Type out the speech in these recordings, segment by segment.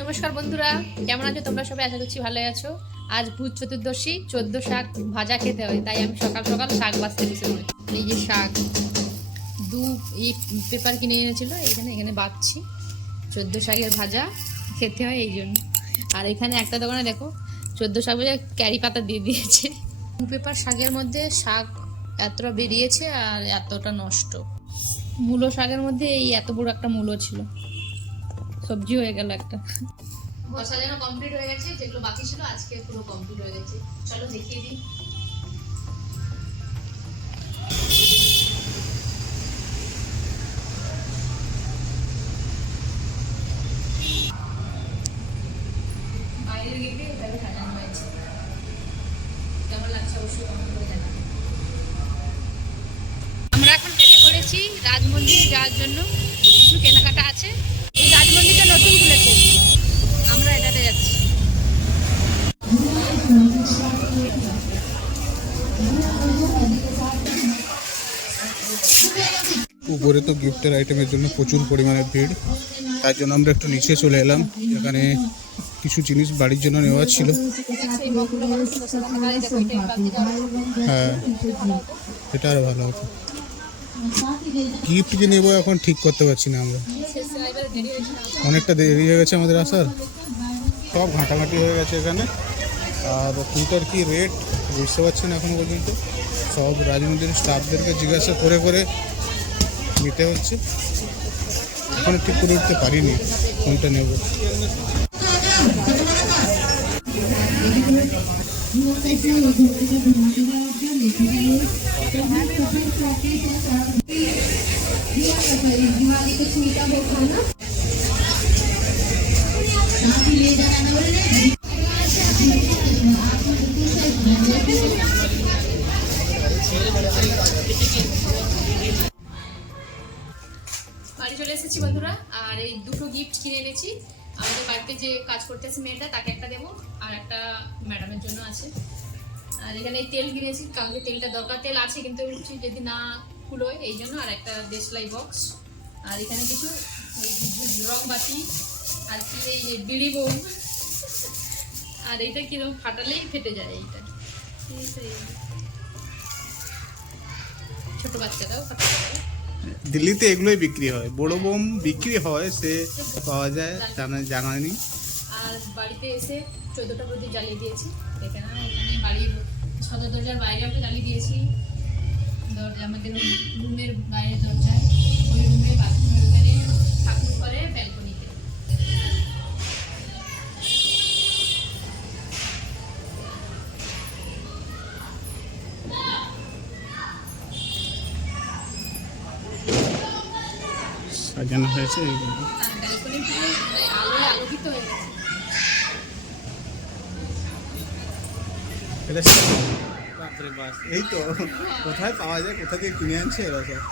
নমস্কার বন্ধুরা, কেমন আছো তোমরা সবাই? আশা করছি ভালোই আছো। আজ ভূত চতুর্দশী, 14 শাক ভাজা খেতে হয়, তাই আমি সকাল সকাল শাক বাছতে বসে পড়েছি। এই যে শাক এই পেপার কিনে এনেছিল, এখানে বাছছি। 14 শাকের ভাজা খেতে হয় এই জন্য। আর এখানে একটা দোকানে দেখো 14 শাক ভাজা ক্যারি পাতা দিয়ে দিয়েছে। পেপার শাকের মধ্যে শাক এতটা বেরিয়েছে আর এতটা নষ্ট। মূলো শাকের মধ্যে এই এত বড় একটা মূলো ছিল, সবজি হয়ে গেল একটা। বসা যেন কমপ্লিট হয়ে গেছে, যেগুলো বাকি ছিল আজকে পুরো কমপ্লিট হয়ে গেছে। চলো দেখিয়ে দিই। বাইরের গেটে এভাবে সাজানো হয়েছে, কেমন লাগছে অবশ্যই কমেন্ট করে জানাবেন। আমরা এখন বেরিয়ে পড়েছি রাজমন্দির যাওয়ার জন্য, কিছু কেনাকাটা আছে। এই রাজমন্দিরটা নতুন খুলেছে, আমরা এটাতে যাচ্ছি। উপরে তো গিফটের আইটেমের জন্য প্রচুর পরিমাণে ভিড়, তার জন্য আমরা একটু নিচে চলে এলাম। এখানে কিছু জিনিস বাড়ির জন্য নেওয়া ছিল। হ্যাঁ, এটা আর ভালো হতো। গিফট কি নেবো এখন ঠিক করতে পারছি না আমরা, অনেকটা দেরি হয়ে গেছে আমাদের আসার। সব ঘাঁটাঘাঁটি হয়ে গেছে এখানে, আর কোনটার কি রেট বুঝতে পারছি না এখনো পর্যন্ত। সব রাজমন্দিরের স্টাফদেরকে জিজ্ঞাসা করে করে নিতে হচ্ছে। এখন ঠিক করে উঠতে পারিনি কোনটা নেব। বাড়ি চলে এসেছি বন্ধুরা, আর এই দুটো গিফট কিনে এনেছি। আমাদের বাড়িতে যে কাজ করতেছে মেয়েটা, তাকে একটা দেবো, আর একটা ম্যাডামের জন্য আছে। আর এখানে এই তেল কিনেছি, কালকে তেলটা দরকার। তেল আছে কিন্তু যদি না খুলোয় এই জন্য। আর একটা দেশলাই বক্স, আর এখানে কিছু রং বাতি, আর কি এই বিড়ি বোম। আর এইটা কিরকম ফাটালেই ফেটে যায়, এইটা ছোট বাচ্চাটাও ফাটাতে পারে। দিল্লিতে এগুলোই বিক্রি হয়, বড় বোম বিক্রি হয়, সে পাওয়া যায় জানানি। আর বাড়িতে এসে 14টা প্রদীপ জ্বালিয়ে দিয়েছি। এখানে বাড়ির সদর দরজার বাইরে একটা জ্বালিয়ে দিয়েছি, দরজা আমাদের রুমের বাইরের দরজায়, ওই রুমে, বাথরুমের ওখানে, ঠাকুর ঘরে, ব্যালকনিতে। সাজানো হয়েছে, ব্যালকনি পুরো আলোয় আলোকিত হয়ে গেছে। এই তো কোথায় পাওয়া যায়, কোথা থেকে কিনে আনছে এরা সব।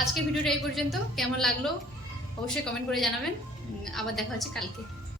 আজকের ভিডিওটা এই পর্যন্ত। কেমন লাগলো অবশ্যই কমেন্ট করে জানাবেন। আবার দেখা হচ্ছে কালকে।